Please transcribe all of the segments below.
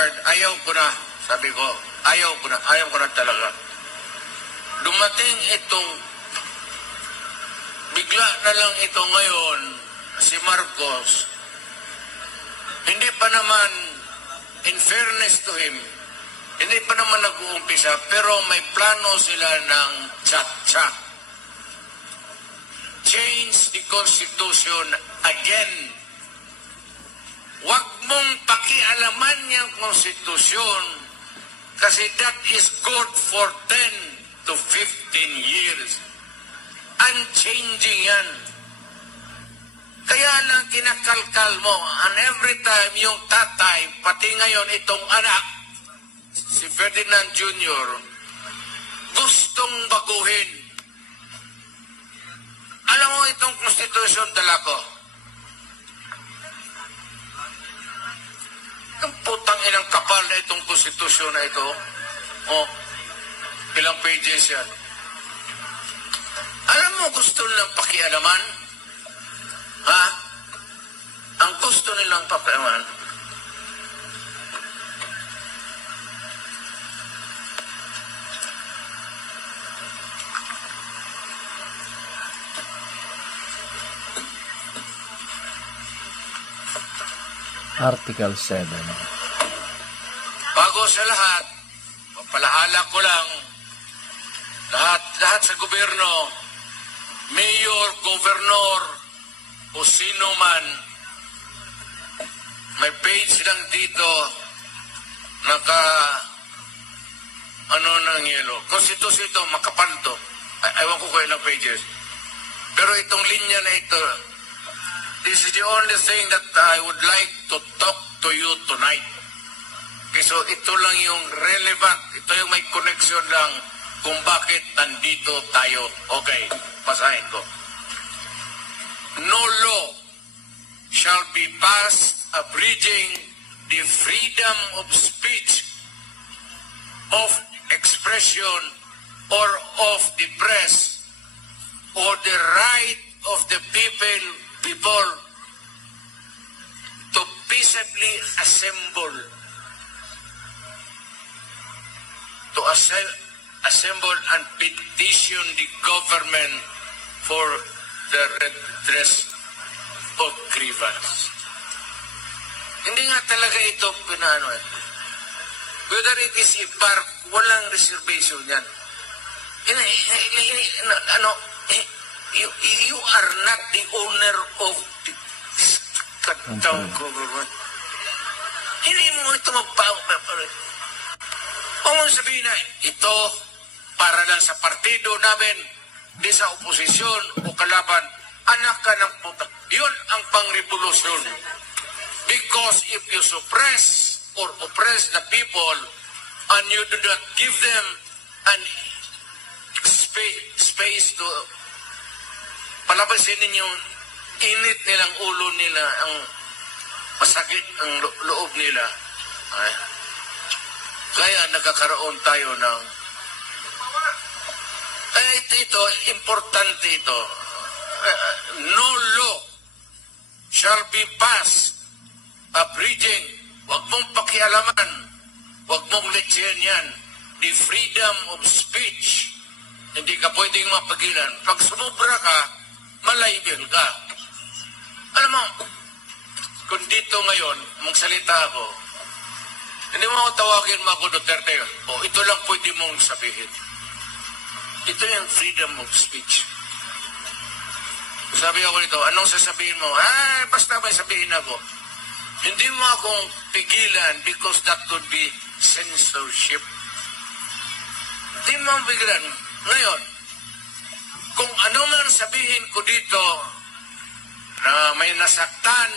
Richard, ayaw ko na. Sabi ko, ayaw ko na talaga. Dumating itong, bigla na lang ito ngayon, si Marcos, hindi pa naman, in fairness to him, hindi pa naman nag-uumpisa, pero may plano sila ng chat-chat. Change the Constitution again. Huwag mong pakialaman yung Konstitusyon kasi that is good for 10 to 15 years. Unchanging yan. Kaya lang kinakalkal mo, and every time yung tatay, pati ngayon itong anak, si Ferdinand Jr., gustong baguhin. Alam mo itong Constitution dala ko? Ang putang inang kapal na itong Constitution na ito. Oh, ilang pages yan. Alam mo, gusto nilang pakialaman? Ha? Ang gusto nilang pakialaman, Article 7. Bago sa lahat, papalahala ko lang, lahat sa gobyerno, mayor, governor, o sino man, may page lang dito, ano ng yelo. Konstitusyon ito, makapal to. Ewan ko kung ilang pages. Pero itong linya na ito, this is the only thing that I would like to talk to you tonight. Okay, so ito lang yung relevant, ito yung may connection lang kung bakit nandito tayo. Okay, basahin ko. No law shall be passed abridging the freedom of speech, of expression, or of the press, or the right of the people to peaceably assemble, assemble and petition the government for the redress of grievance. Hindi nga talaga ito pinano. Whether it is a park, walang reservation yan. You are not the owner of this government. Hindi mo ito magpapapalagay. Huwag mo sabihin na ito para lang sa partido namin, di sa oposisyon o kalaban, anak ka ng puta. Yun ang pang-revolusyon. Because if you suppress or oppress the people and you do not give them an space to palabasin ninyong init nilang ulo nila, ang masakit ang loob nila. Ay. Kaya nagkakaroon tayo ng ito, importante ito. No law shall be passed abridging, wag mong pakialaman, wag mong leksyon yan, the freedom of speech. Hindi ka pwedeng mapagilan. Pag sumubra ka, malaybel ka. Alam mo, kung dito ngayon, magsalita ako, hindi mo ako tawagin mga Duterte, ito lang pwede mong sabihin. Ito yung freedom of speech. Sabi ako nito, anong sasabihin mo? Basta may sabihin ako. Hindi mo akong pigilan because that could be censorship. Hindi mo akong pigilan. Ngayon, kung ano man sabihin ko dito na may nasaktan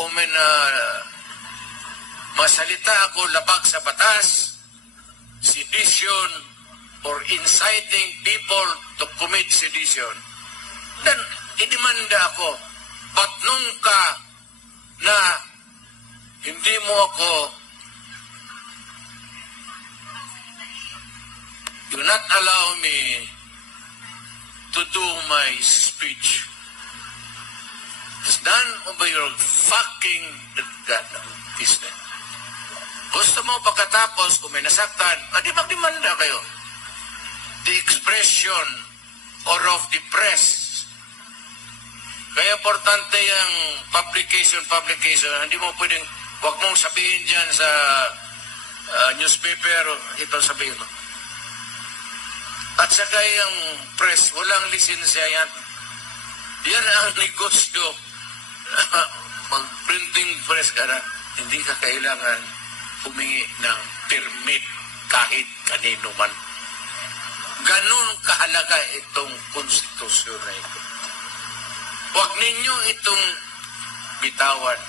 o may masalita ako labag sa batas, sedition, or inciting people to commit sedition, then idemanda ako. But nung ka na hindi mo ako, do not allow me to do my speech. It's none of your fucking business. Gusto mo pagkatapos, kung may nasaktan, di magdemanda kayo. The expression or of the press. Kaya importante yung publication. Hindi mo pwedeng, huwag mong sabihin dyan sa newspaper, ito sabihin mo. At saka yung press, walang lisensya yan. Yan ang negosyo. Mag-printing press ka na, hindi ka kailangan humingi ng permit kahit kanino man. Ganun kahalaga itong konstitusyon na ito. Huwag ninyo itong bitawan.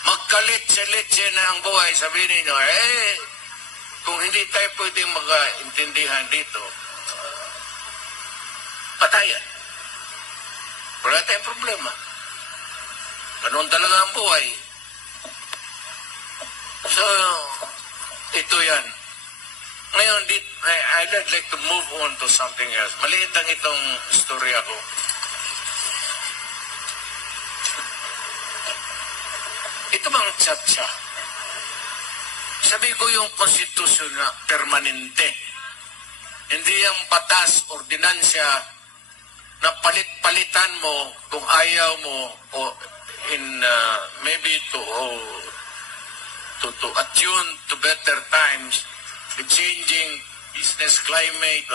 Magkalit-litse na ang buhay. Sabihin ninyo, kung hindi tayo pwedeng magkaintindihan dito, patayan. Wala tayong problema. Ganun talaga ang buhay. So, ito yan. Ngayon, I'd like to move on to something else. Maliit lang itong storya ko. Ito bang tsa-tsa? Sabi ko yung konstitusyon na permanente. Hindi yung batas, ordinansya na palit-palitan mo kung ayaw mo o in maybe to attune to better times, the changing business climate,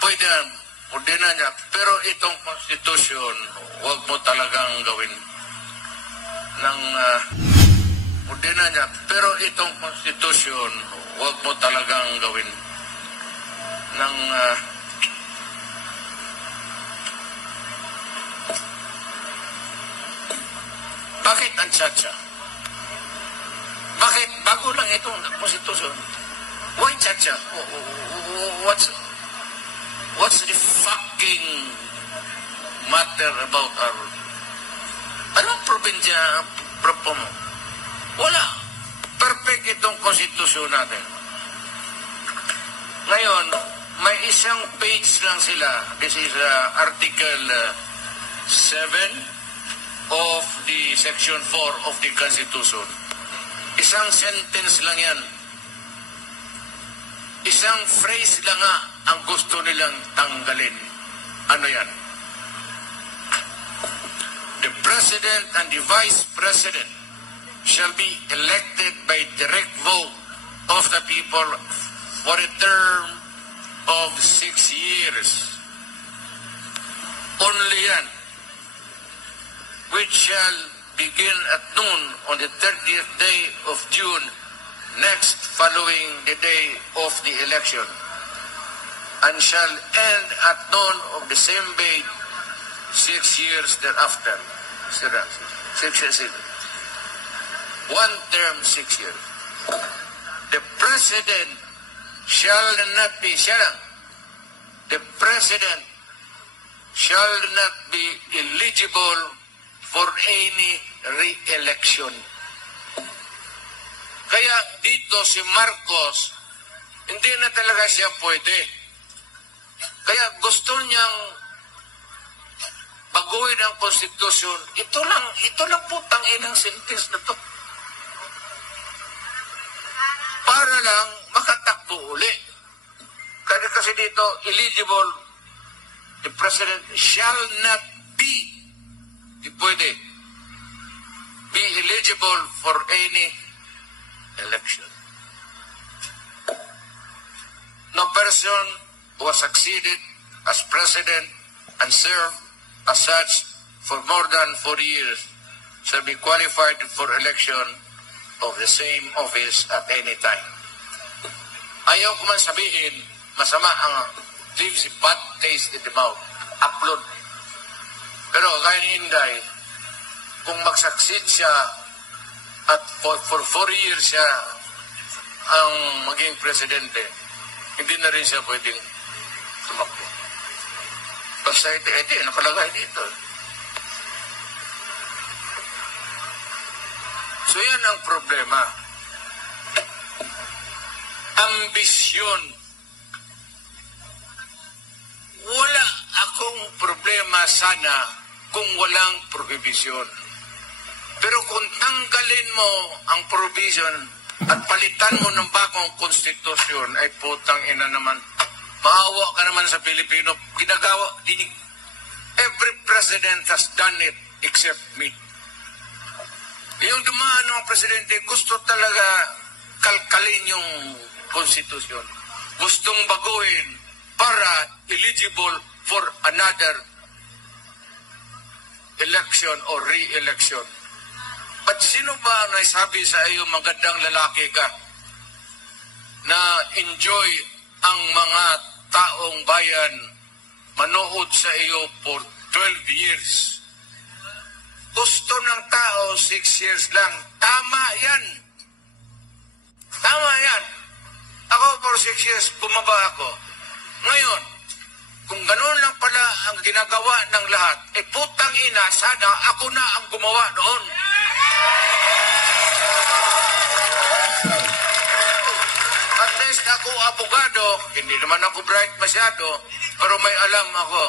pwede yan, ordinansya. Pero itong konstitusyon, huwag mo talagang gawin ng ordinansya. Pero itong konstitusyon, huwag mo talagang gawin ng bakit ang tsa-tsa? Bakit bago lang itong konstitusyon? Why tsa-tsa? What's the fucking matter about our anong probinsya mo? Wala. Perfect itong konstitusyon natin. Ngayon, may isang page lang sila. This is Article 7 of the Section 4 of the Constitution. Isang sentence lang yan. Isang phrase lang nga ang gusto nilang tanggalin. Ano yan? The President and the Vice President shall be elected by direct vote of the people for a term of 6 years. Only yan. Which shall begin at noon on the 30th day of June next following the day of the election, and shall end at noon of the same day 6 years thereafter. 6 years. One term, 6 years. The President shall not be, the President shall not be eligible for any re-election. Kaya dito si Marcos, hindi na talaga siya pwede. Kaya gusto niyang baguhin ang konstitusyon. Ito lang putang inang sentence na to. Para lang makatakbo uli. Kaya kasi dito, eligible, the President shall not be, di pwede, be eligible for any election. No person who has succeeded as President and served as such for more than 4 years shall be qualified for election of the same office at any time. Ayaw ko man sabihin, masama ang leaves a bad taste in the mouth. Upload. Pero kaya ni Inday, kung mag-succeed siya at for 4 years siya ang maging presidente, hindi na rin siya pwedeng tumakbo. Basta ito, nakalagay dito. So yan ang problema. Ambisyon. Wala akong problema sana kung walang prohibisyon. Pero kung tanggalin mo ang provision at palitan mo ng bagong konstitusyon, ay putang ina naman. Maawa ka naman sa Pilipino. Every president has done it except me. Yung dumaan ng presidente, gusto talaga kalkalin yung konstitusyon. Gustong baguhin para eligible for another election or re-election. But sino ba ang naisabi sa iyo magandang lalaki ka na enjoy ang mga taong bayan manood sa iyo for 12 years? Gusto ng tao 6 years lang. Tama yan. Tama yan. Ako for 6 years, bumaba ako. Ngayon, kung gano'n lang pala ang ginagawa ng lahat, putang ina, sana ako na ang gumawa noon. At least ako abogado, hindi naman ako bright masyado, pero may alam ako.